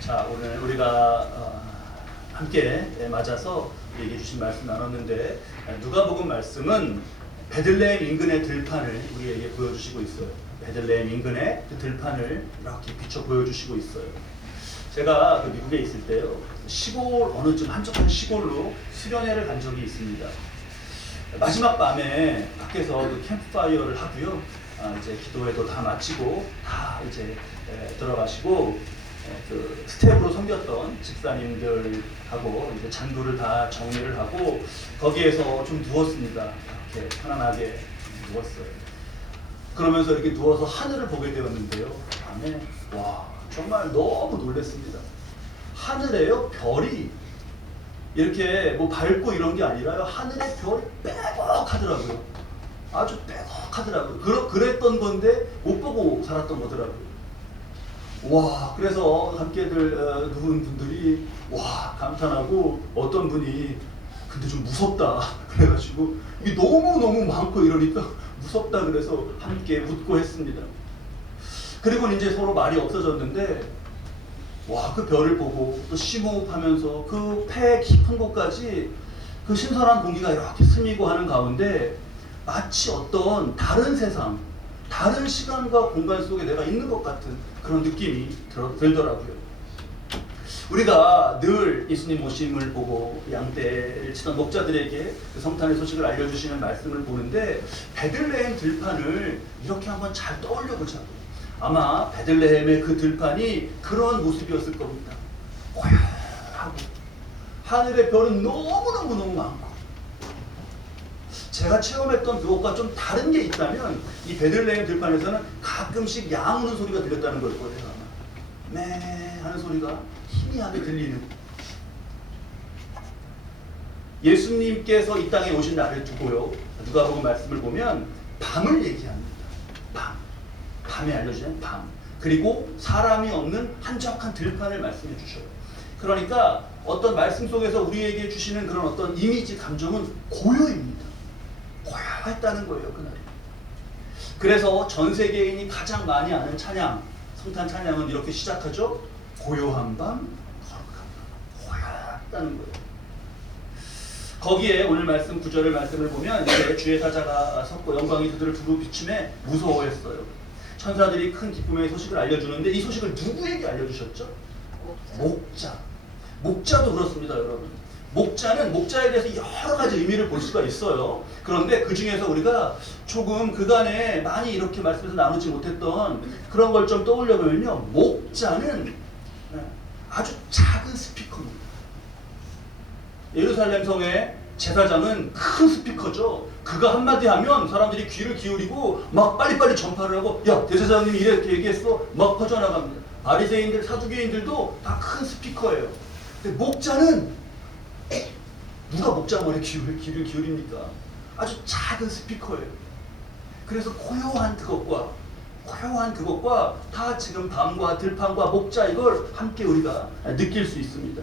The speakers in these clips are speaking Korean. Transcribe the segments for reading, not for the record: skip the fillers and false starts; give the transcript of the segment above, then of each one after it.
자, 오늘 우리가 함께 맞아서 얘기해 주신 말씀 나눴는데, 누가복음 말씀은 베들레헴 인근의 들판을 우리에게 보여주시고 있어요. 베들레헴 인근의 그 들판을 이렇게 비춰 보여주시고 있어요. 제가 그 미국에 있을 때요, 시골 어느 좀 한적한 시골로 수련회를 간 적이 있습니다. 마지막 밤에 밖에서 그 캠프파이어를 하고요, 이제 기도회도 다 마치고 다 이제 들어가시고, 그 스텝으로 섬겼던 집사님들하고 이제 장도를 다 정리를 하고 거기에서 좀 누웠습니다. 이렇게 편안하게 누웠어요. 그러면서 이렇게 누워서 하늘을 보게 되었는데요. 밤에 와, 정말 너무 놀랐습니다. 하늘에요, 별이 이렇게 뭐 밝고 이런 게 아니라요, 하늘에 별이 빼곡하더라고요. 아주 빼곡하더라고요. 그랬던 건데 못 보고 살았던 거더라고요. 와, 그래서 함께들 누운 분들이 와 감탄하고, 어떤 분이 근데 좀 무섭다 그래가지고 이게 너무 많고 이러니까 무섭다 그래서 함께 웃고 했습니다. 그리고 이제 서로 말이 없어졌는데, 와, 그 별을 보고 또 심호흡하면서 그 폐 깊은 곳까지 그 신선한 공기가 이렇게 스미고 하는 가운데 마치 어떤 다른 세상, 다른 시간과 공간 속에 내가 있는 것 같은 그런 느낌이 들더라고요. 우리가 늘 예수님 오심을 보고 양떼를 치던 목자들에게 그 성탄의 소식을 알려주시는 말씀을 보는데, 베들레헴 들판을 이렇게 한번 잘 떠올려 보자고. 아마 베들레헴의 그 들판이 그런 모습이었을 겁니다. 고요하고 하늘의 별은 너무 많고, 제가 체험했던 그것과 좀 다른 게 있다면 이 베들레헴 들판에서는 가끔씩 양 우는 소리가 들렸다는 걸 거예요. 아마 매 하는 소리가 희미하게 들리는. 예수님께서 이 땅에 오신 날을 두고요, 누가복음 말씀을 보면 밤을 얘기합니다. 밤에 알려주는 밤, 그리고 사람이 없는 한적한 들판을 말씀해 주셔요. 그러니까 어떤 말씀 속에서 우리에게 주시는 그런 어떤 이미지, 감정은 고요입니다. 고요했다는 거예요, 그날이. 그래서 전 세계인이 가장 많이 아는 찬양, 성탄 찬양은 이렇게 시작하죠. 고요한 밤, 거룩한 밤. 고요했다는 거예요. 거기에 오늘 말씀 9절의 말씀을 보면 이제 주의 사자가 섰고 영광이 그들을 두루 비춤에 무서워했어요. 천사들이 큰 기쁨의 소식을 알려주는데, 이 소식을 누구에게 알려주셨죠? 목자. 목자도 그렇습니다, 여러분. 목자는 목자에 대해서 여러 가지 의미를 볼 수가 있어요. 그런데 그 중에서 우리가 조금 그간에 많이 이렇게 말씀에서 나누지 못했던 그런 걸 좀 떠올려 보면요, 목자는 아주 작은 스피커입니다. 예루살렘 성의 제사장은 큰 스피커죠. 그가 한마디 하면 사람들이 귀를 기울이고 막 빨리빨리 전파를 하고, 야, 대제사장님이 이렇게 얘기했어, 막 퍼져나갑니다. 바리새인들, 사두개인들도 다 큰 스피커예요. 근데 목자는 누가 목자 머리에 귀를 기울입니까? 아주 작은 스피커예요. 그래서 고요한 그것과 다 지금 밤과 들판과 목자, 이걸 함께 우리가 느낄 수 있습니다.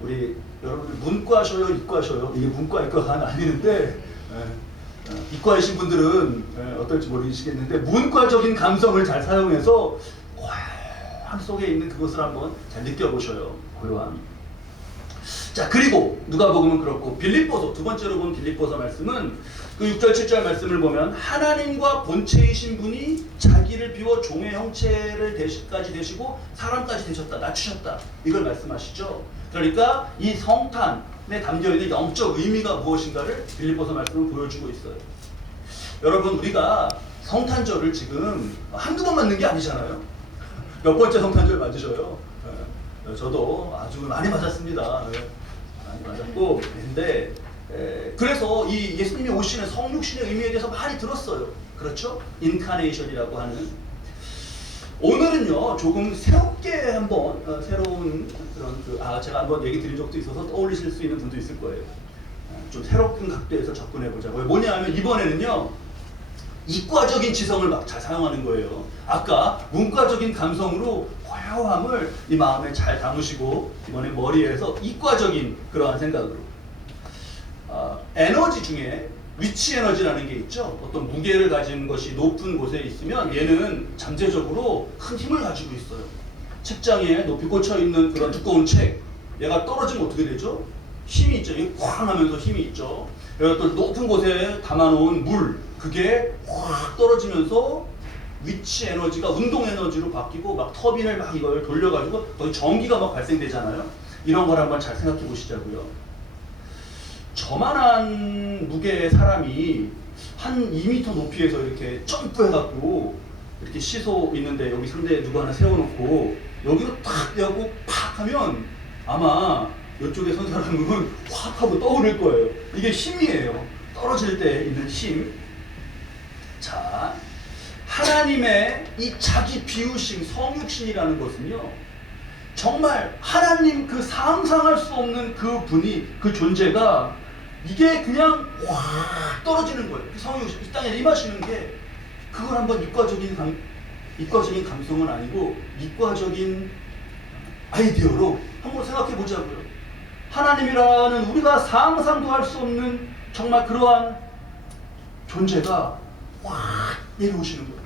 우리 여러분들 문과셔요, 이과셔요? 이게 문과 이과가 나뉘는데, 이과이신 분들은 어떨지 모르시겠는데, 문과적인 감성을 잘 사용해서 고요함 속에 있는 그것을 한번 잘 느껴보셔요. 고요함. 자, 그리고 누가복음은 그렇고, 빌립보서, 두 번째로 본 빌립보서 말씀은 그 6절 7절 말씀을 보면 하나님과 본체이신 분이 자기를 비워 종의 형체를 까지 되시고 사람까지 되셨다, 낮추셨다, 이걸 말씀하시죠. 그러니까 이 성탄에 담겨있는 영적 의미가 무엇인가를 빌립보서 말씀은 보여주고 있어요. 여러분, 우리가 성탄절을 지금 한두 번 맞는 게 아니잖아요. 몇 번째 성탄절 맞으셔요? 저도 아주 많이 맞았습니다. 많이 맞았고, 근데 그래서 이 예수님이 오시는 성육신의 의미에 대해서 많이 들었어요. 그렇죠? 인카네이션이라고 하는. 오늘은요, 조금 새롭게 한번 새로운 그런 제가 한번 얘기 드린 적도 있어서 떠올리실 수 있는 분도 있을 거예요. 좀 새로운 각도에서 접근해 보자고요. 뭐냐면 이번에는요, 이과적인 지성을 막 잘 사용하는 거예요. 아까 문과적인 감성으로 고요함을 이 마음에 잘 담으시고, 이번에 머리에서 이과적인 그러한 생각으로, 에너지 중에 위치 에너지라는 게 있죠. 어떤 무게를 가진 것이 높은 곳에 있으면 얘는 잠재적으로 큰 힘을 가지고 있어요. 책장에 높이 꽂혀 있는 그런 두꺼운 책, 얘가 떨어지면 어떻게 되죠? 힘이 있죠. 이게 쾅 하면서 힘이 있죠. 여기가 또 높은 곳에 담아놓은 물, 그게 확 떨어지면서 위치 에너지가 운동 에너지로 바뀌고 막 터빈을 막 이걸 돌려가지고 거기 전기가 막 발생되잖아요. 이런 걸 한번 잘 생각해 보시자고요. 저만한 무게의 사람이 한 2m 높이에서 이렇게 점프해갖고 이렇게 시소 있는데 여기 상대에 누구 하나 세워놓고 여기로 탁 하고 팍 하면 아마 이쪽에 선 사람은 확 하고 떠오를 거예요. 이게 힘이에요. 떨어질 때 있는 힘. 자, 하나님의 이 자기 비우심, 성육신이라는 것은요, 정말 하나님 그 상상할 수 없는 그 분이, 그 존재가 이게 그냥 확 떨어지는 거예요. 그 성육신, 이 땅에 임하시는 게 그걸 한번 이과적인 감성은 아니고 이과적인 아이디어로 한번 생각해 보자고요. 하나님이라는 우리가 상상도 할 수 없는 정말 그러한 존재가 확 내려오시는 거예요.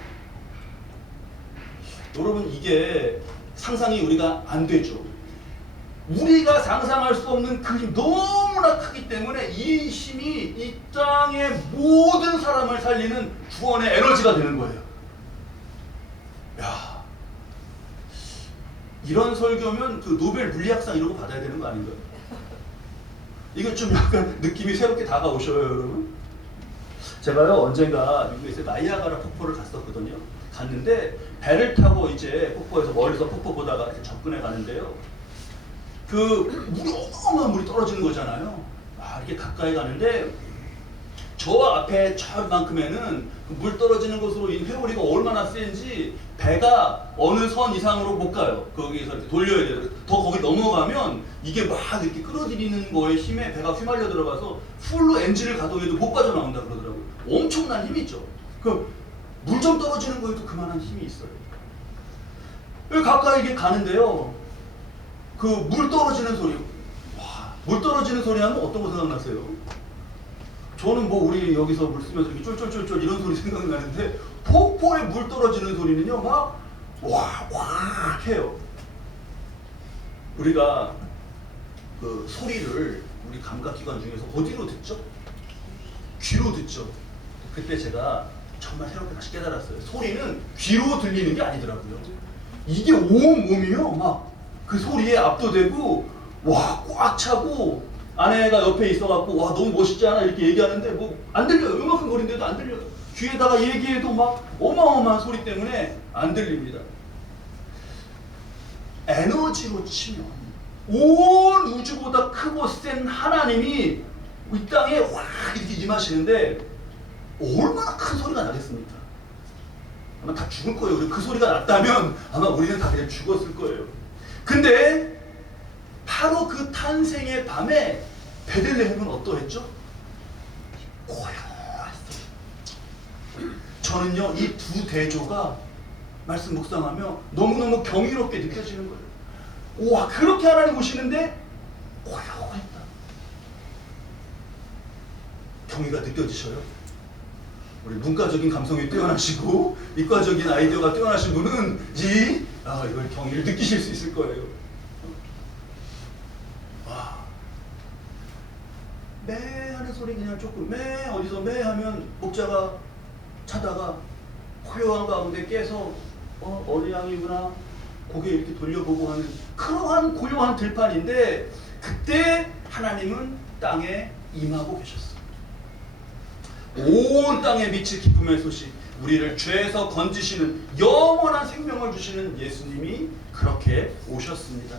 여러분, 이게 상상이 우리가 안 되죠. 우리가 상상할 수 없는 그 힘, 너무나 크기 때문에 이 힘이 이 땅의 모든 사람을 살리는 구원의 에너지가 되는 거예요. 야, 이런 설교면 그 노벨 물리학상 이런 거 받아야 되는 거 아닌가요? 이거 좀 약간 느낌이 새롭게 다가오셔요, 여러분. 제가요, 언젠가 미국에서 나이아가라 폭포를 갔었거든요. 갔는데 배를 타고 이제 폭포에서 멀리서 폭포 보다가 이렇게 접근해 가는데요. 그 물이 어마어마한 물이 떨어지는 거잖아요. 이렇게 가까이 가는데 저 앞에 저만큼에는 그 물 떨어지는 곳으로 이 회오리가 얼마나 센지 배가 어느 선 이상으로 못 가요. 거기서 이렇게 돌려야 돼요. 더 거기 넘어가면 이게 막 이렇게 끌어들이는 거에 힘에 배가 휘말려 들어가서 풀로 엔진을 가동해도 못 빠져나온다 그러더라고요. 엄청난 힘이 있죠. 그 물 좀 떨어지는 거에도 그만한 힘이 있어요. 여기 가까이 이게 가는데요. 그 물 떨어지는 소리, 물 떨어지는 소리 하면 어떤 거 생각나세요? 저는 뭐 우리 여기서 물 쓰면서 이렇게 쫄쫄쫄쫄 이런 소리 생각나는데 폭포에 물 떨어지는 소리는요 막 와 해요. 우리가 그 소리를 우리 감각기관 중에서 어디로 듣죠? 귀로 듣죠. 그때 제가 정말 새롭게 다시 깨달았어요. 소리는 귀로 들리는 게 아니더라고요. 이게 온 몸이요 막 그 소리에 압도되고 꽉 차고 아내가 옆에 있어갖고 너무 멋있지 않아 이렇게 얘기하는데 뭐 안 들려요. 음악은 거린데도 안 들려요. 귀에다가 얘기해도 막 어마어마한 소리 때문에 안 들립니다. 에너지로 치면 온 우주보다 크고 센 하나님이 이 땅에 확 이렇게 임하시는데 얼마나 큰 소리가 나겠습니까? 아마 다 죽을 거예요. 그 소리가 났다면 아마 우리는 다 그냥 죽었을 거예요. 근데 바로 그 탄생의 밤에 베들레헴은 어떠했죠? 고요했어요. 저는요 이 두 대조가 말씀 묵상하며 너무너무 경이롭게 느껴지는 거예요. 와, 그렇게 하나님 오시는데 고요했다. 경이가 느껴지셔요? 우리 문과적인 감성이 뛰어나시고 이과적인 아이디어가 뛰어나신 분은 이걸 경의를 느끼실 수 있을 거예요. 매 하는 소리 그냥 조금 매 어디서 매 하면 목자가 자다가 고요한 가운데 깨서 어디 양이구나 고개 이렇게 돌려보고 하는 그러한 고요한 들판인데 그때 하나님은 땅에 임하고 계셨어요. 온 땅에 미칠 기쁨의 소식, 우리를 죄에서 건지시는 영원한 생명을 주시는 예수님이 그렇게 오셨습니다.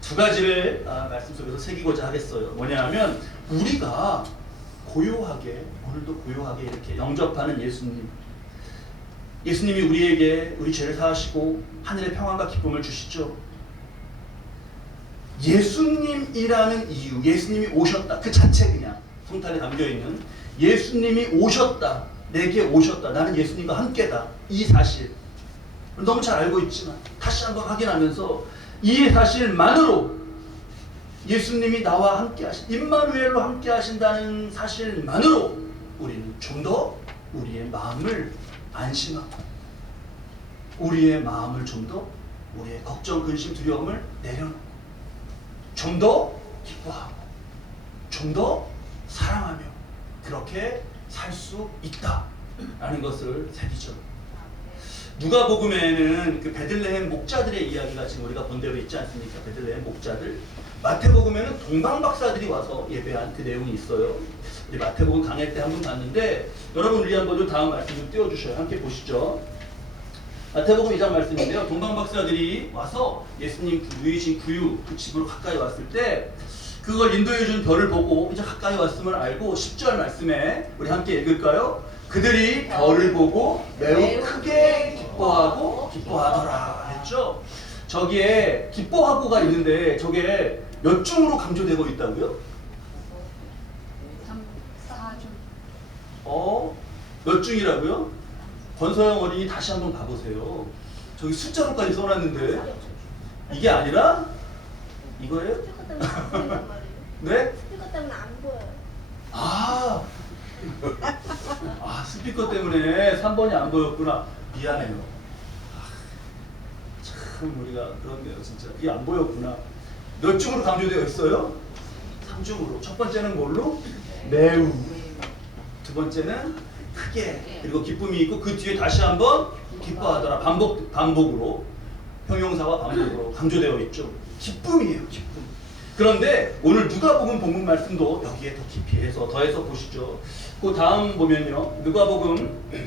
두 가지를 말씀 속에서 새기고자 하겠어요. 뭐냐면 우리가 고요하게 오늘도 고요하게 이렇게 영접하는 예수님, 예수님이 우리에게 우리 죄를 사하시고 하늘의 평안과 기쁨을 주시죠. 예수님이라는 이유, 예수님이 오셨다 그 자체 그냥 성탄에 담겨있는 예수님이 오셨다, 내게 오셨다, 나는 예수님과 함께다, 이 사실 너무 잘 알고 있지만 다시 한번 확인하면서 이 사실만으로 예수님이 나와 함께 하신 임마누엘로 함께 하신다는 사실만으로 우리는 좀 더 우리의 마음을 안심하고 우리의 마음을 좀 더 우리의 걱정, 근심, 두려움을 내려놓고 좀 더 기뻐하고 좀 더 사랑하며 그렇게 살 수 있다라는 것을 새기죠. 누가복음에는 그 베들레헴 목자들의 이야기가 지금 우리가 본 대로 있지 않습니까? 베들레헴 목자들. 마태복음에는 동방박사들이 와서 예배한 그 내용이 있어요. 우리 마태복음 강의 때 한번 봤는데 여러분 우리 한번 다음 말씀 좀 띄워주셔요. 함께 보시죠. 마태복음 2장 말씀인데요. 동방박사들이 와서 예수님 누이신 구유 그 집으로 가까이 왔을 때 그걸 인도해준 별을 보고 이제 가까이 왔음을 알고 10절 말씀에 우리 함께 읽을까요? 그들이 별을 보고 매우 크게 기뻐하더라 했죠. 저기에 기뻐하고가 있는데 저게 몇 중으로 강조되고 있다고요? 4중. 몇 중이라고요? 권서영 어린이 다시 한번 봐보세요. 저기 숫자로까지 써놨는데 이게 아니라 이거예요? 네? 스피커 때문에 안 보여요. 스피커 때문에 3번이 안 보였구나. 미안해요. 참 우리가 그렇네요 진짜. 이게 안 보였구나. 몇 중으로 강조되어 있어요? 3중으로. 첫 번째는 뭘로? 매우. 두 번째는 크게. 그리고 기쁨이 있고 그 뒤에 다시 한번 기뻐하더라. 반복으로. 형용사와 반복으로 강조되어 있죠. 기쁨이에요, 기쁨. 그런데 오늘 누가복음 본문 말씀도 여기에 더 깊이 해서 더해서 보시죠. 그 다음 보면요. 누가복음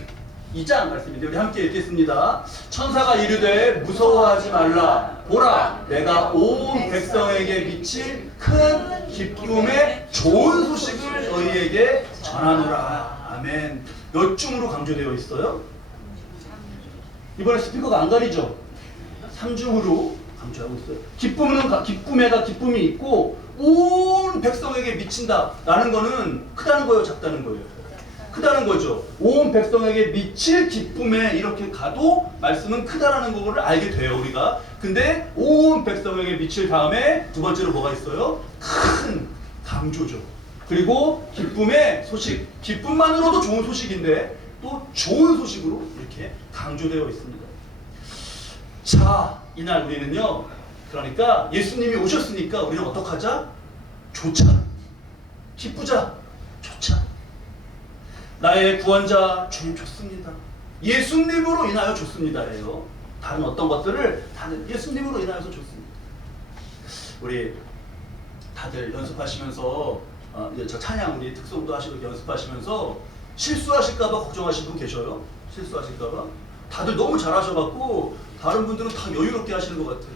2장 말씀인데 우리 함께 읽겠습니다. 천사가 이르되 무서워하지 말라. 보라, 내가 온 백성에게 미칠 큰 기쁨의 좋은 소식을 너희에게 전하노라. 아멘. 몇 중으로 강조되어 있어요? 이번에 스피커가 안 가리죠? 3중으로 강조하고 있어요. 기쁨에다 기쁨이 있고 온 백성에게 미친다라는 거는 크다는 거예요, 작다는 거예요? 크다는 거죠. 온 백성에게 미칠 기쁨에 이렇게 가도 말씀은 크다라는 거를 알게 돼요, 우리가. 근데 온 백성에게 미칠 다음에 두 번째로 뭐가 있어요? 큰 강조죠. 그리고 기쁨의 소식, 기쁨만으로도 좋은 소식인데 또 좋은 소식으로 이렇게 강조되어 있습니다. 자, 이날 우리는요, 그러니까 예수님이 오셨으니까 우리는 어떡하자? 좋자. 기쁘자. 좋자. 나의 구원자 주님 좋습니다. 예수님으로 인하여 좋습니다예요. 다른 어떤 것들을 다른 예수님으로 인하여서 좋습니다. 우리 다들 연습하시면서 이제 저 찬양 우리 특성도 하시고 연습하시면서 실수하실까봐 걱정하시는 분 계셔요? 실수하실까봐? 다들 너무 잘하셔갖고 다른 분들은 다 여유롭게 하시는 것 같아요.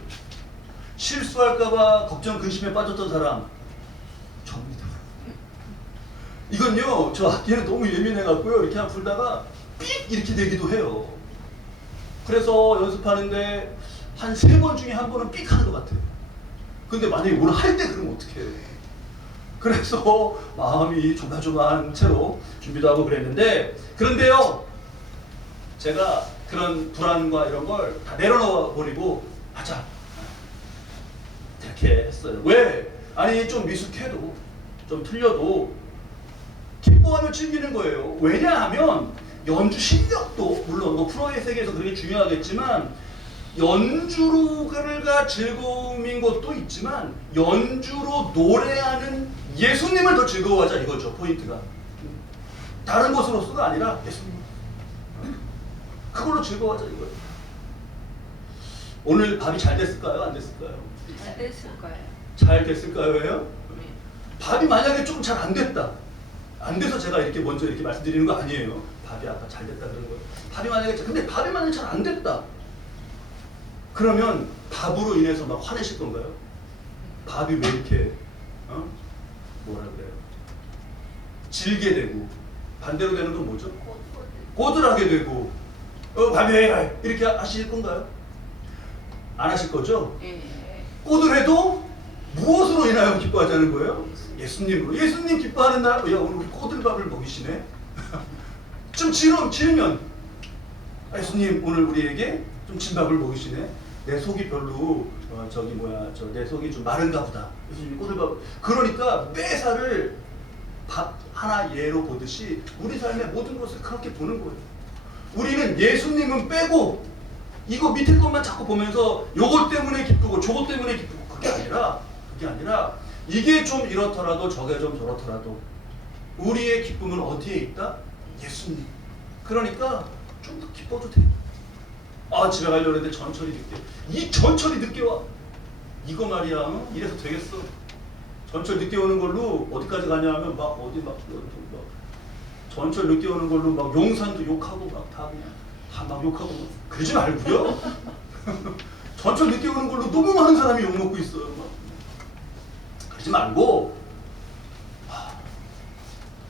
실수할까봐 걱정 근심에 빠졌던 사람 접니다. 이건요, 저 악기는 너무 예민해갖고요, 이렇게 한번 불다가 삑 이렇게 되기도 해요. 그래서 연습하는데 한 3번 중에 한 번은 삑 하는 것 같아요. 근데 만약에 오늘 할 때 그러면 어떡해. 그래서 마음이 조마조마한 채로 준비도 하고 그랬는데, 그런데요, 제가 그런 불안과 이런 걸 다 내려놓아 버리고 하자 이렇게 했어요. 왜? 아니 좀 미숙해도 좀 틀려도 기뻐하며 즐기는 거예요. 왜냐하면 연주 실력도 물론 뭐 프로의 세계에서 그게 중요하겠지만 연주가 즐거움인 것도 있지만 연주로 노래하는 예수님을 더 즐거워하자 이거죠. 포인트가 다른 것으로서가 아니라 예수님 그걸로 즐거워하자 이거예요. 오늘 밥이 잘 됐을까요? 안 됐을까요? 잘 됐을 거예요. 잘 됐을까요? 밥이 만약에 좀 잘 안 됐다. 안 돼서 제가 이렇게 먼저 이렇게 말씀드리는 거 아니에요. 밥이 아까 잘 됐다 그런 거예요. 밥이 만약에 잘 안 됐다. 그러면 밥으로 인해서 막 화내실 건가요? 밥이 왜 이렇게 뭐라 그래요? 질게 되고 반대로 되는 건 뭐죠? 꼬들하게 되고 밥이 왜 이렇게 하실 건가요? 안 하실 거죠? 꼬들해도 무엇으로 인하여 기뻐하자는 거예요? 예수님으로. 예수님 기뻐하는 날, 야 오늘 우리 꼬들밥을 먹이시네. 좀 지르면 예수님 오늘 우리에게 좀 진밥을 먹이시네. 내 속이 별로 내 속이 좀 마른가 보다. 예수님 꼬들밥. 그러니까 매사를 밥 하나 예로 보듯이 우리 삶의 모든 것을 그렇게 보는 거예요. 우리는 예수님은 빼고 이거 밑에 것만 자꾸 보면서 요것 때문에 기쁘고 저것 때문에 기쁘고 그게 아니라 이게 좀 이렇더라도 저게 좀 저렇더라도 우리의 기쁨은 어디에 있다? 예수님. 그러니까 좀 더 기뻐도 돼. 아, 집에 가려고 했는데 전철이 늦게. 이 전철이 늦게 와. 이거 말이야. 어? 이래서 되겠어. 전철 늦게 오는 걸로 어디까지 가냐 하면 막 어디 막 전철 늦게 오는 걸로 막 용산도 욕하고 막 다 그냥 다 막 욕하고 막. 그러지 말고요. 전철 늦게 오는 걸로 너무 많은 사람이 욕먹고 있어요. 막. 그러지 말고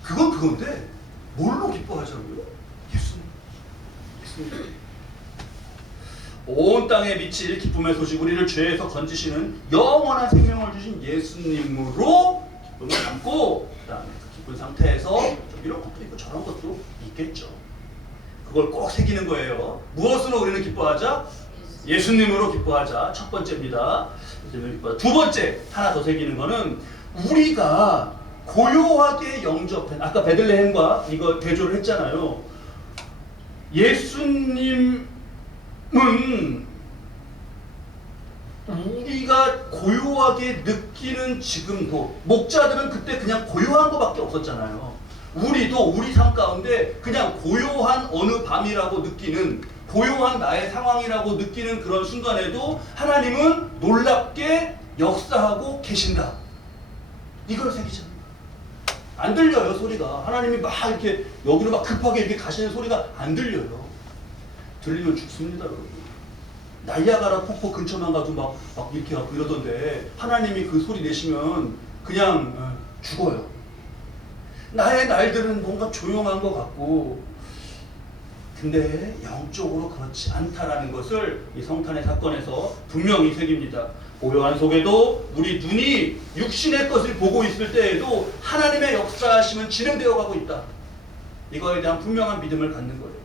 그건 그건데 뭘로 기뻐하자고요? 예수님. 온 땅에 미칠 기쁨의 소식, 우리를 죄에서 건지시는 영원한 생명을 주신 예수님으로 기쁨을 담고 그다음에 그 기쁜 상태에서 좀 이런 것도 있고 저런 것도 있겠죠. 그걸 꼭 새기는 거예요. 무엇으로 우리는 기뻐하자? 예수님으로 기뻐하자. 첫 번째입니다. 두 번째 하나 더 새기는 거는 우리가 고요하게 영접한, 아까 베들레헴과 이거 대조를 했잖아요. 예수님은 우리가 고요하게 느끼는 지금도, 목자들은 그때 그냥 고요한 것밖에 없었잖아요. 우리도 우리 삶 가운데 그냥 고요한 어느 밤이라고 느끼는, 고요한 나의 상황이라고 느끼는 그런 순간에도 하나님은 놀랍게 역사하고 계신다. 이걸 새기잖아요. 안 들려요, 소리가. 하나님이 막 이렇게 여기로 막 급하게 이렇게 가시는 소리가 안 들려요. 들리면 죽습니다, 여러분. 나이아가라 폭포 근처만 가도 막 이렇게 하고 이러던데 하나님이 그 소리 내시면 그냥 죽어요. 나의 날들은 뭔가 조용한 것 같고, 근데 영적으로 그렇지 않다라는 것을 이 성탄의 사건에서 분명히 새깁니다. 고요한 속에도 우리 눈이 육신의 것을 보고 있을 때에도 하나님의 역사하심은 진행되어 가고 있다. 이거에 대한 분명한 믿음을 갖는 거예요.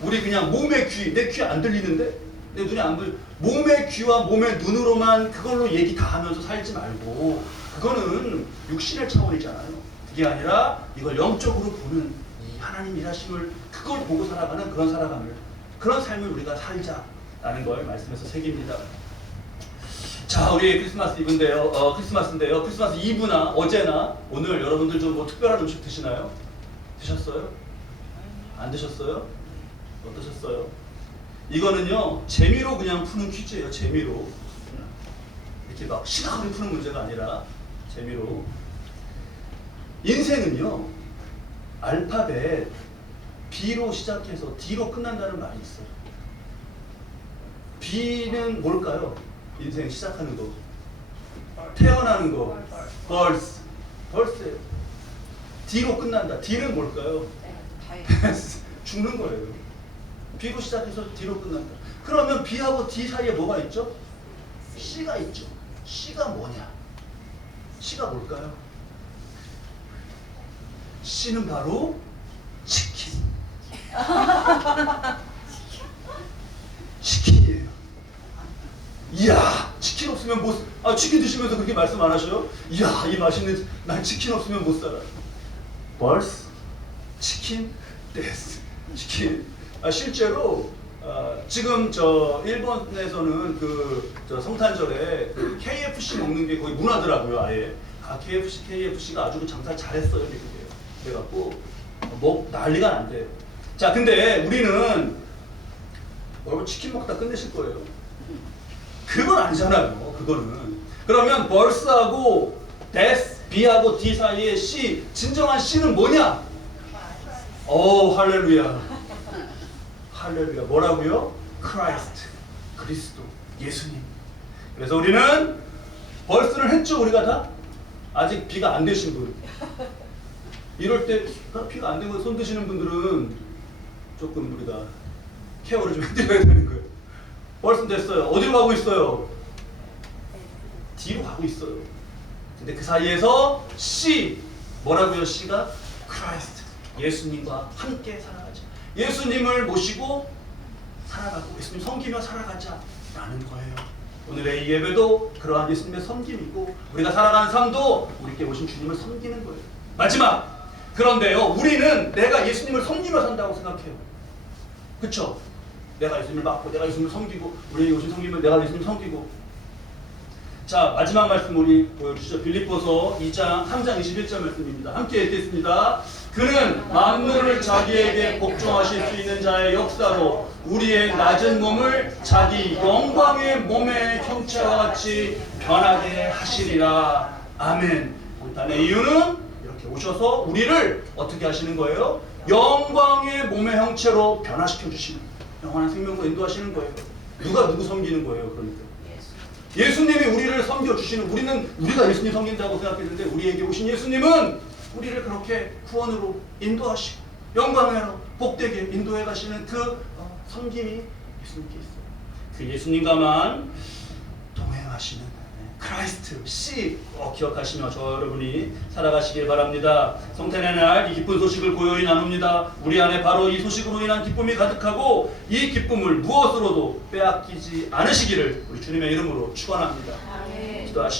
우리 그냥 몸의 귀, 내 귀 안 들리는데? 내 눈이 안 들려. 몸의 귀와 몸의 눈으로만 그걸로 얘기 다 하면서 살지 말고, 그거는 육신의 차원이잖아요. 그게 아니라 이걸 영적으로 보는 이 하나님 일하심을 그걸 보고 살아가는 그런 삶을 우리가 살자라는 걸 말씀에서 새깁니다. 자, 우리 크리스마스 이브인데요. 크리스마스 이브나 어제나 오늘 여러분들 좀 뭐 특별한 음식 드시나요? 드셨어요? 안 드셨어요? 어떠셨어요? 이거는요, 재미로 그냥 푸는 퀴즈예요. 재미로. 이렇게 막 시각으로 푸는 문제가 아니라 재미로. 인생은요, 알파벳 B로 시작해서 D로 끝난다는 말이 있어요. B는 뭘까요? 인생 시작하는 거, 태어나는 거, birth예요. D로 끝난다. D는 뭘까요? 죽는 거예요. B로 시작해서 D로 끝난다. 그러면 B하고 D 사이에 뭐가 있죠? C가 있죠. C가 뭐냐? C가 뭘까요? C는 바로 치킨. 치킨이에요. 이야, 치킨 없으면 못, 치킨 드시면서 그렇게 말씀 안 하셔요? 이야, 이 맛있는, 난 치킨 없으면 못 살아. birth, 치킨, death, 치킨. 실제로 지금 저 일본에서는 저 성탄절에 그 KFC 먹는 게 거의 문화더라고요, 아예. KFC가 아주 장사 잘했어요, 미국에. 그래갖고 난리가 난대요. 자, 근데 우리는 여러분 치킨 먹다 끝내실 거예요. 그건 아니잖아요. 그거는. 그러면 birth하고 death, B하고 D 사이에 C, 진정한 C는 뭐냐? 할렐루야. 할렐루야. 뭐라고요? Christ, 그리스도, 예수님. 그래서 우리는 birth를 했죠, 우리가 다? 아직 B가 안 되신 분. 이럴 때 B가 안 되고 손 드시는 분들은 조금 우리가 케어를 좀 해드려야 되는 거예요. 벌써 됐어요. 어디로 가고 있어요? D로 가고 있어요. 근데 그 사이에서 C, 뭐라고요? C가 Christ, 예수님과 함께 살아가자. 예수님을 모시고 살아가고 예수님 섬기며 살아가자라는 거예요. 오늘의 이 예배도 그러한 예수님의 섬김이고, 우리가 살아가는 삶도 우리께 오신 주님을 섬기는 거예요. 마지막, 그런데요, 우리는 내가 예수님을 섬기며 산다고 생각해요. 그쵸? 내가 예수님을 맡고 내가 예수님을 섬기고 우리에게 오신 성김은 내가 예수님을 섬기고. 자, 마지막 말씀 우리 보여주시죠. 빌립보서 3장 21절 말씀입니다. 함께 읽겠습니다. 그는 만물을 자기에게 복종하실 수 있는 자의 역사로 우리의 낮은 몸을 자기 영광의 몸의 형체와 같이 변하게 하시리라. 아멘. 일단의 이유는 이렇게 오셔서 우리를 어떻게 하시는 거예요? 영광의 몸의 형체로 변화시켜 주시는, 영원한 생명으로 인도하시는 거예요. 누가 누구 섬기는 거예요? 그러니까 예수님이 우리를 섬겨주시는, 우리가 예수님 섬긴다고 생각했는데 우리에게 오신 예수님은 우리를 그렇게 구원으로 인도하시고 영광으로 복되게 인도해 가시는 그 섬김이 예수님께 있어요. 그 예수님과만 동행하시는 크라이스트 씨 기억하시며 저 여러분이 살아가시길 바랍니다. 성탄의 날 이 기쁜 소식을 고요히 나눕니다. 우리 안에 바로 이 소식으로 인한 기쁨이 가득하고 이 기쁨을 무엇으로도 빼앗기지 않으시기를 우리 주님의 이름으로 축원합니다. 기도하시죠.